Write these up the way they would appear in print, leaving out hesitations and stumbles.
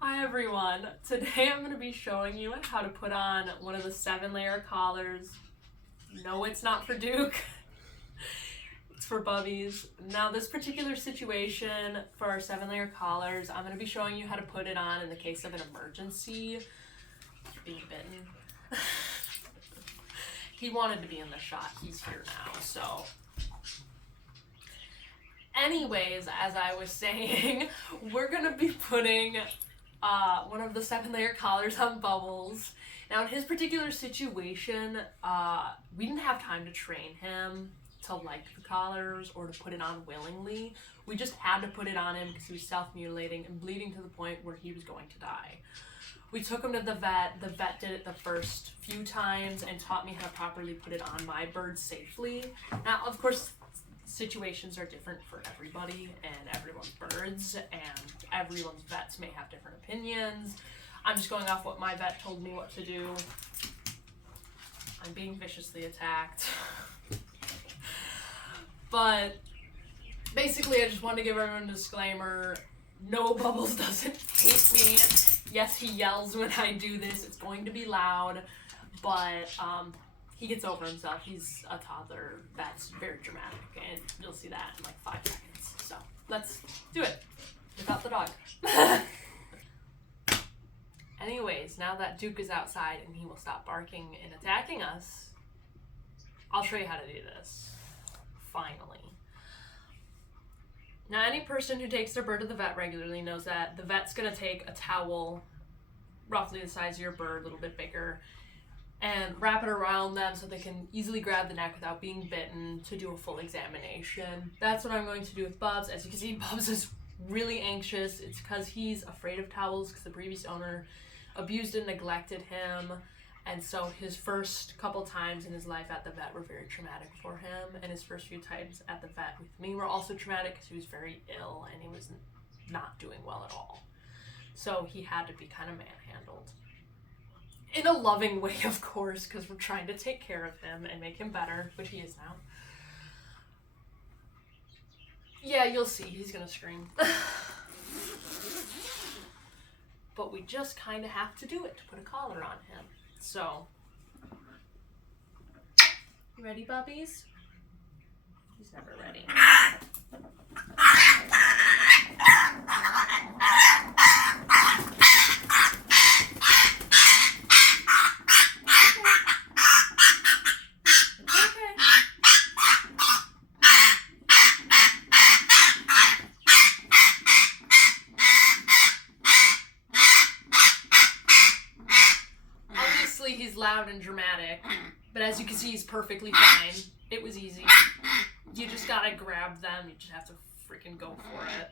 Hi everyone! Today I'm going to be showing you how to put on one of the 7-layer collars. No, it's not for Duke. It's for Bubbies. Now this particular situation for our 7-layer collars, I'm going to be showing you how to put it on in the case of an emergency. Being bitten. He wanted to be in the shot. He's here now, so... Anyways, as I was saying, we're going to be putting one of the 7-layer collars on Bubbles. Now in his particular situation, we didn't have time to train him to like the collars or to put it on willingly. We just had to put it on him because he was self-mutilating and bleeding to the point where he was going to die. We took him to the vet. The vet did it the first few times and taught me how to properly put it on my bird safely. Now, of course, situations are different for everybody and everyone's birds, and everyone's vets may have different opinions. I'm just going off what my vet told me what to do. I'm being viciously attacked. But basically, I just wanted to give everyone a disclaimer. No, Bubbles doesn't hate me. Yes, he yells when I do this. It's going to be loud, but he gets over himself. He's a toddler. That's very dramatic, and you'll see that in like 5 seconds. So let's do it without the dog. Anyways, now that Duke is outside and he will stop barking and attacking us, I'll show you how to do this. Finally. Now, any person who takes their bird to the vet regularly knows that the vet's going to take a towel, roughly the size of your bird, a little bit bigger, and wrap it around them so they can easily grab the neck without being bitten to do a full examination. That's what I'm going to do with Bubs. As you can see, Bubs is really anxious. It's because he's afraid of towels because the previous owner abused and neglected him. And so his first couple times in his life at the vet were very traumatic for him. And his first few times at the vet with me were also traumatic because he was very ill and he was not doing well at all. So he had to be kind of manhandled. In a loving way, of course, because we're trying to take care of him and make him better, which he is now. Yeah, you'll see. He's gonna scream. But we just kind of have to do it to put a collar on him. So, you ready, Bubbies? He's never ready. He's loud and dramatic, but as you can see, he's perfectly fine. It was easy. You just gotta grab them. You just have to freaking go for it.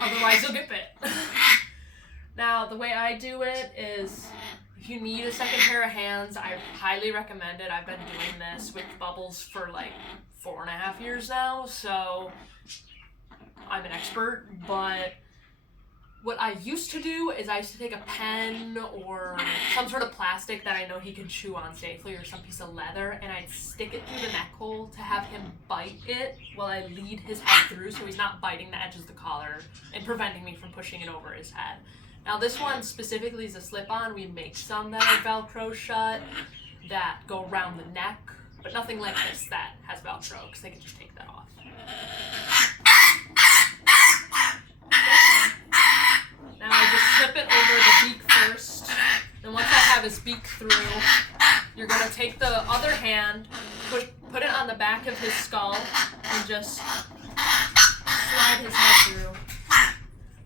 Otherwise, you'll get bit. Now, the way I do it is, if you need a second pair of hands, I highly recommend it. I've been doing this with Bubbles for like 4.5 years now, so I'm an expert, but what I used to do is I used to take a pen or some sort of plastic that I know he could chew on safely or some piece of leather, and I'd stick it through the neck hole to have him bite it while I lead his head through so he's not biting the edges of the collar and preventing me from pushing it over his head. Now this one specifically is a slip-on. We make some that are Velcro shut that go around the neck, but nothing like this that has Velcro because they can just take that off. Now I just slip it over the beak first. Then once I have his beak through, you're going to take the other hand, put it on the back of his skull, and just slide his head through.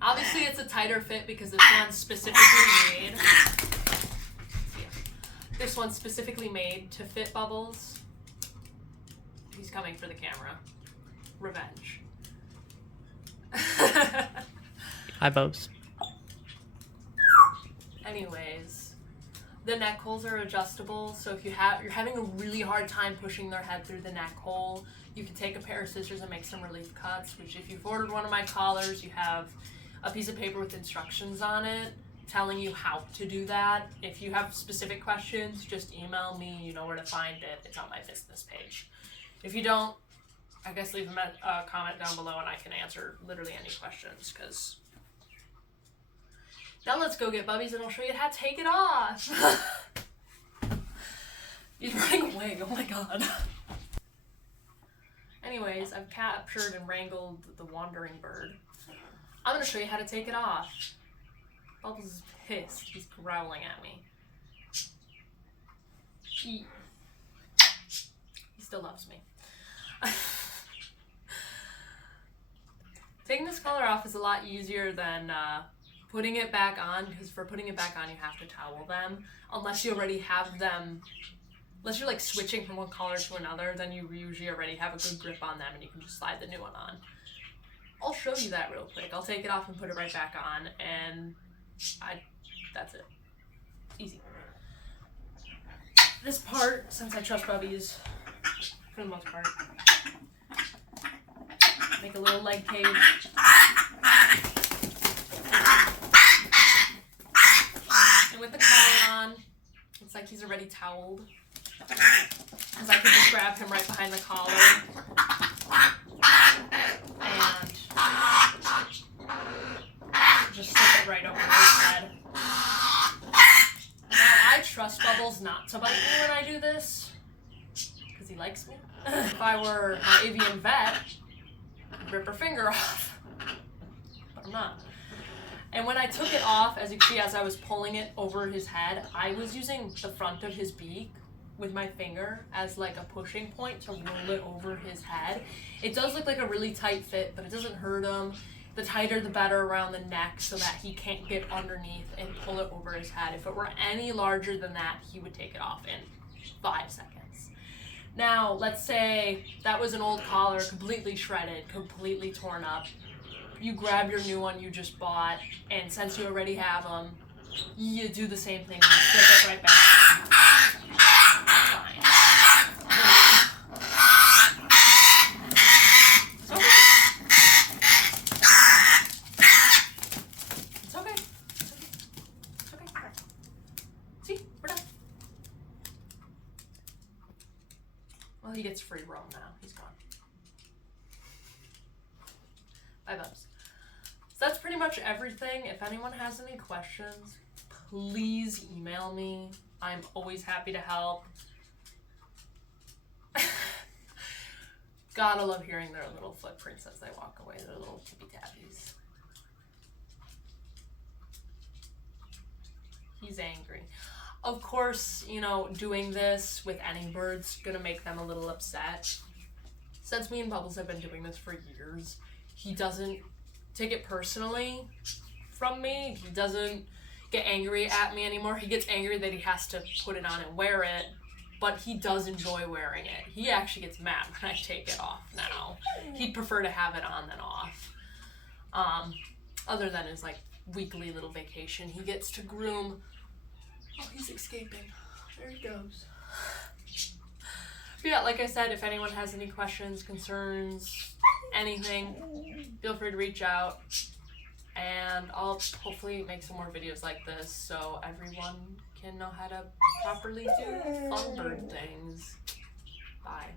Obviously it's a tighter fit because this one's specifically made. This one's specifically made to fit Bubbles. He's coming for the camera. Revenge. Hi, Bubs. Anyways, the neck holes are adjustable, so if you're having a really hard time pushing their head through the neck hole, you can take a pair of scissors and make some relief cuts, which if you've ordered one of my collars, you have a piece of paper with instructions on it telling you how to do that. If you have specific questions, just email me. You know where to find it. It's on my business page. If you don't, I guess leave a comment down below and I can answer literally any questions, because Now let's go get Bubbies and I'll show you how to take it off. He's running away, oh my god. Anyways, I've captured and wrangled the wandering bird. I'm gonna show you how to take it off. Bubbles is pissed. He's growling at me. He still loves me. Taking this collar off is a lot easier than putting it back on, because for putting it back on you have to towel them. Unless you already have them, unless you're like switching from one collar to another, then you usually already have a good grip on them and you can just slide the new one on. I'll show you that real quick. I'll take it off and put it right back on, and that's it. Easy. This part, since I trust Bubbies, for the most part, make a little leg cage. And with the collar on, it's like he's already toweled. Because I could just grab him right behind the collar. And just slip it right over his head. Now, I trust Bubbles not to bite me when I do this. Because he likes me. If I were an avian vet, I'd rip her finger off. But I'm not. And when I took it off, as you can see, as I was pulling it over his head, I was using the front of his beak with my finger as like a pushing point to roll it over his head. It does look like a really tight fit, but it doesn't hurt him. The tighter the better around the neck so that he can't get underneath and pull it over his head. If it were any larger than that, he would take it off in 5 seconds. Now, let's say that was an old collar, completely shredded, completely torn up. You grab your new one you just bought, and since you already have them, you do the same thing. You flip it right back. Fine. It's okay. It's okay. It's okay. See, we're done. Well, he gets free roam now. He's gone. Bye, Bubs. So that's pretty much everything. If anyone has any questions, please email me. I'm always happy to help. God, I love hearing their little footprints as they walk away, their little tippy tappies. He's angry. Of course, you know, doing this with any bird's gonna make them a little upset. Since me and Bubbles have been doing this for years, he doesn't take it personally from me. He doesn't get angry at me anymore. He gets angry that he has to put it on and wear it, but he does enjoy wearing it. He actually gets mad when I take it off now. He'd prefer to have it on than off. Other than his like weekly little vacation, he gets to groom. Oh, he's escaping. There he goes. But yeah, like I said, if anyone has any questions, concerns, anything, feel free to reach out. And I'll hopefully make some more videos like this so everyone can know how to properly do fun bird things. Bye.